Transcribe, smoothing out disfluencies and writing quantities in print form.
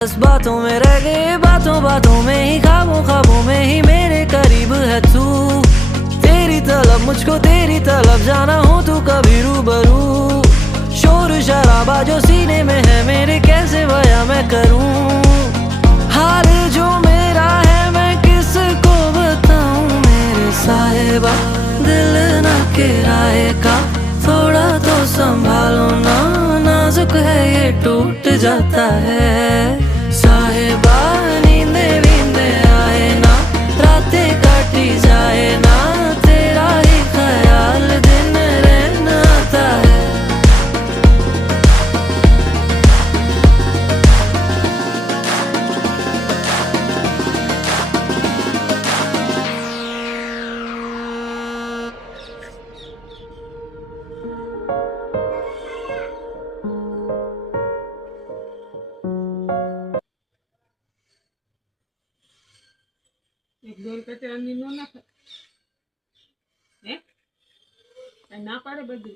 बस बातों में रह गए, बातों बातों में ही, ख्वाबों ख्वाबों में ही मेरे करीब है तू। तेरी तलब मुझको तेरी तलब जाना हो तू कभी रूबरू। शोर शराबा जो सीने में है मेरे कैसे बयां मैं करूं। हाल जो मेरा है मैं किसको बताऊं मेरे साहिबा। दिल ना किराए का थोड़ा तो संभालो ना, नाजुक है ये टूट जाता है। साहिबा नींदे वींदे आए ना, रातें काटी जाए ना, तेरा ही ख्याल दिन रहना आता है। એક ડોલ કચરાની નો નાખે હે કઈ ના પાડે બધી